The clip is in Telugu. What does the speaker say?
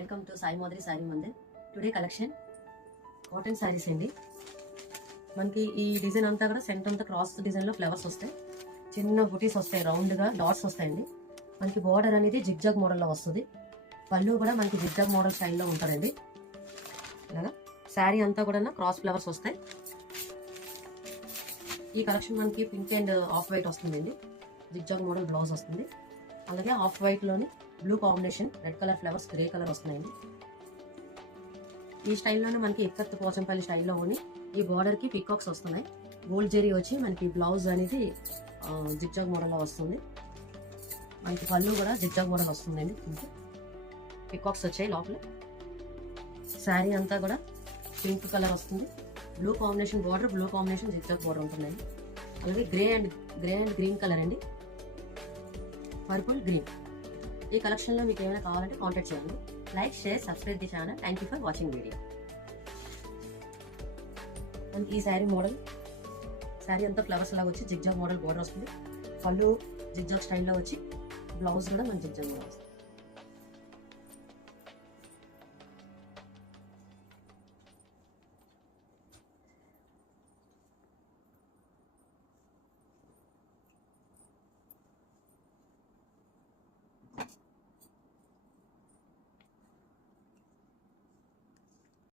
వెల్కమ్ టు సాయి మాదిరి sorry Mandir. Today collection cotton saris అండి. మనకి ఈ డిజైన్ అంతా కూడా సెంటర్ అంతా క్రాస్ డిజైన్ లో ఫ్లవర్స్ వస్తాయి, చిన్న బుటీస్ వస్తాయి, రౌండ్ గా డాట్స్ వస్తాయండి. మనకి బార్డర్ అనేది జిగ్జాగ్ మోడల్ లో వస్తుంది. పళ్ళు కూడా మనకి జిగ్జాగ్ మోడల్ స్టైల్లో ఉంటుందండి. ఇలాగా శారీ అంతా కూడా క్రాస్ ఫ్లవర్స్ వస్తాయి. ఈ కలెక్షన్ మనకి పింక్ అండ్ ఆఫ్ వైట్ వస్తుందండి. జిగ్జాగ్ మోడల్ బ్లౌజ్ వస్తుంది. అలాగే ఆఫ్ వైట్ లోని blue combination, red colour flowers, grey colour వస్తున్నాయండి. ఈ స్టైల్లోనే మనకి ఇక్కత్ పోచంపల్లి స్టైల్లో ఉండి ఈ బార్డర్ కి పికాక్స్ వస్తున్నాయి. గోల్డ్ జెరీ వచ్చి మనకి బ్లౌజ్ అనేది జిగ్జాగ్ మోడల్ లో వస్తుంది. మనకి పళ్ళు కూడా జిగ్జాగ్ మోడల్ వస్తుందండి. పికాక్స్ వచ్చాయి లోపల. శారీ అంతా కూడా పింక్ కలర్ వస్తుంది. Blue combination border, blue combination zigzag border ఉంటుందండి. అలాగే గ్రే అండ్ గ్రీన్ కలర్ అండి, పర్పుల్ గ్రీన్. ఈ కలెక్షన్ లో మీకు ఏమైనా కావాలంటే కాంటాక్ట్ చేయండి. Like, share, subscribe the channel. Thank you for watching video. మనకి ఈ శారీ మోడల్, శారీ అంతా ఫ్లవర్స్ లాగా వచ్చి జిగ్జాగ్ మోడల్ బోర్డర్ వస్తుంది. పళ్ళు జిగ్జాగ్ స్టైల్లో వచ్చి బ్లౌజ్ కూడా మన జిగ్జాగ్ మోడల్ వస్తుంది.